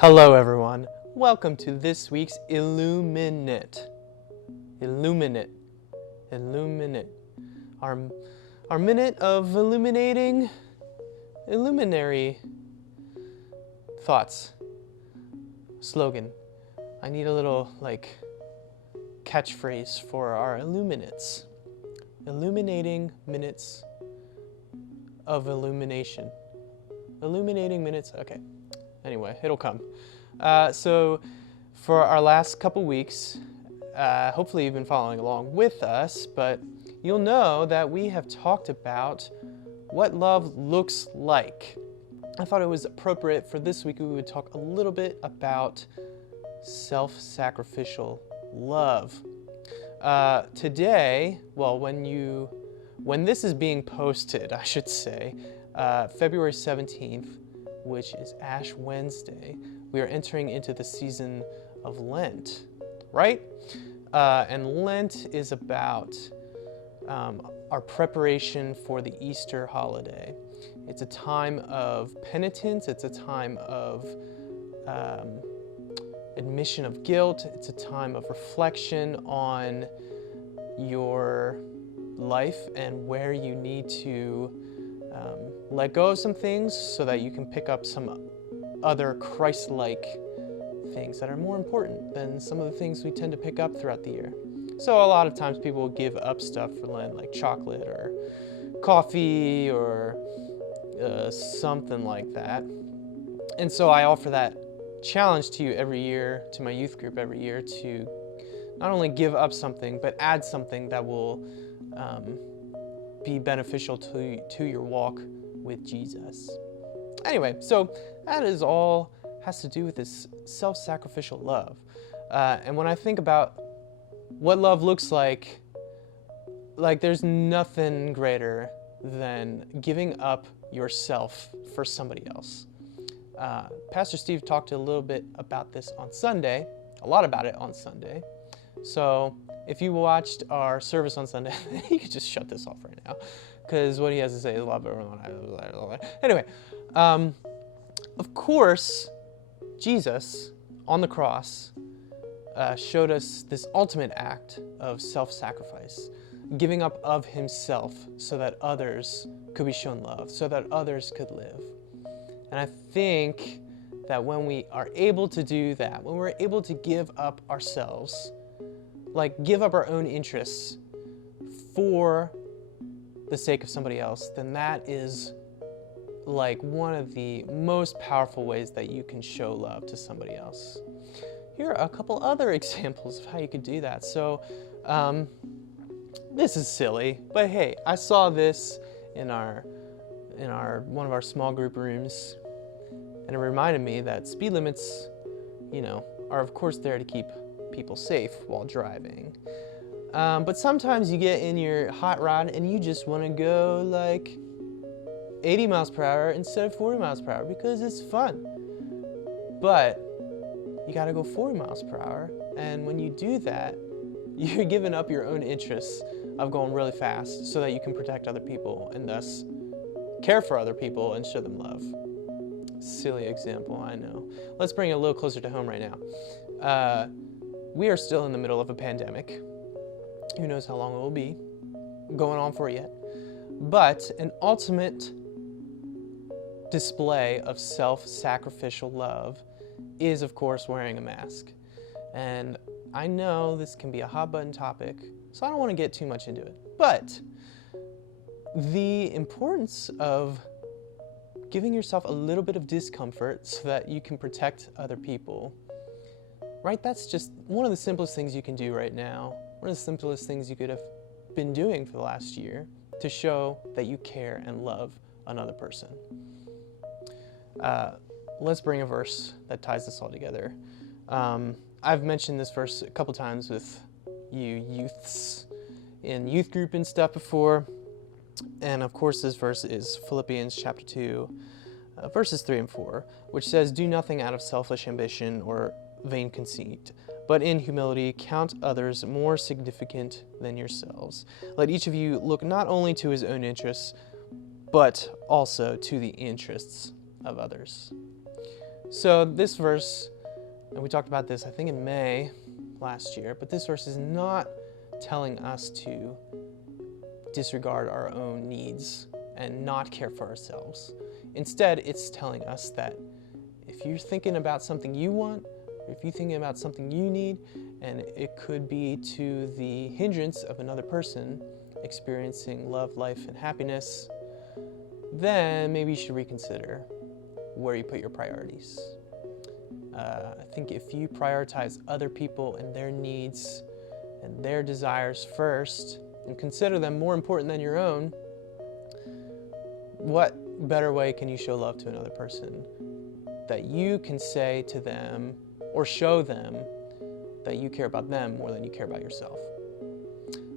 Hello everyone, welcome to this week's IlluminUte. IlluminUte. Our minute of illuminating illuminary thoughts. Slogan. I need a little catchphrase for our illuminates. Illuminating minutes of illumination. Illuminating minutes, okay. Anyway, it'll come. So for our last couple weeks, hopefully you've been following along with us, but you'll know that we have talked about what love looks like. I thought it was appropriate for this week we would talk a little bit about self-sacrificial love. Today, well, when this is being posted, I should say, February 17th, which is Ash Wednesday, we are entering into the season of Lent, right? And Lent is about our preparation for the Easter holiday. It's a time of penitence, it's a time of admission of guilt, it's a time of reflection on your life and where you need to let go of some things so that you can pick up some other Christ-like things that are more important than some of the things we tend to pick up throughout the year. So a lot of times people will give up stuff for Lent, like chocolate or coffee or something like that. And so I offer that challenge to you every year, to my youth group every year, to not only give up something, but add something that will be beneficial to your walk with Jesus. Anyway, so that is all has to do with this self-sacrificial love. And when I think about what love looks like there's nothing greater than giving up yourself for somebody else. Pastor Steve talked a little bit about this on Sunday, a lot about it on Sunday. So if you watched our service on Sunday, you could just shut this off right now, because what he has to say is a lot better than I. Anyway, of course, Jesus on the cross showed us this ultimate act of self-sacrifice, giving up of himself so that others could be shown love, so that others could live. And I think that when we are able to do that, when we're able to give up ourselves, give up our own interests for the sake of somebody else, then that is one of the most powerful ways that you can show love to somebody else. Here are a couple other examples of how you could do that. So this is silly, but hey, I saw this in one of our small group rooms, and it reminded me that speed limits, are of course there to keep people safe while driving. But sometimes you get in your hot rod and you just want to go 80 miles per hour instead of 40 miles per hour because it's fun. But you got to go 40 miles per hour, and when you do that, you're giving up your own interests of going really fast so that you can protect other people and thus care for other people and show them love. Silly example, I know. Let's bring it a little closer to home right now. We are still in the middle of a pandemic. Who knows how long it will be going on for yet. But an ultimate display of self-sacrificial love is, of course, wearing a mask. And I know this can be a hot button topic, so I don't want to get too much into it. But the importance of giving yourself a little bit of discomfort so that you can protect other people, right? That's just one of the simplest things you can do right now. One of the simplest things you could have been doing for the last year to show that you care and love another person. Let's bring a verse that ties this all together. I've mentioned this verse a couple times with you youths in youth group and stuff before. And of course this verse is Philippians chapter 2, verses 3 and 4, which says, "Do nothing out of selfish ambition or vain conceit, but in humility count others more significant than yourselves. Let each of you look not only to his own interests, but also to the interests of others." So this verse, and we talked about this, I think in May last year, but this verse is not telling us to disregard our own needs and not care for ourselves. Instead, it's telling us that if you're thinking about something you want, or if you're thinking about something you need, and it could be to the hindrance of another person experiencing love, life, and happiness, then maybe you should reconsider where you put your priorities. I think if you prioritize other people and their needs and their desires first and consider them more important than your own, what better way can you show love to another person that you can say to them or show them that you care about them more than you care about yourself?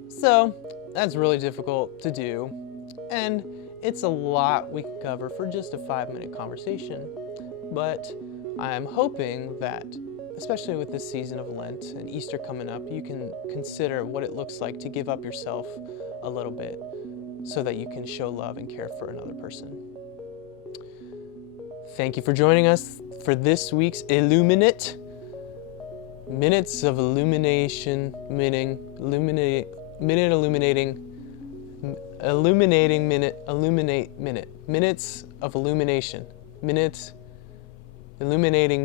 So that's really difficult to do, and it's a lot we can cover for just a 5-minute conversation, but I'm hoping that, especially with this season of Lent and Easter coming up, you can consider what it looks like to give up yourself a little bit so that you can show love and care for another person. Thank you for joining us for this week's IlluminUte. Minutes of illumination, minute illuminating, illuminating minute, illuminate minute. Minutes of illumination, minute illuminating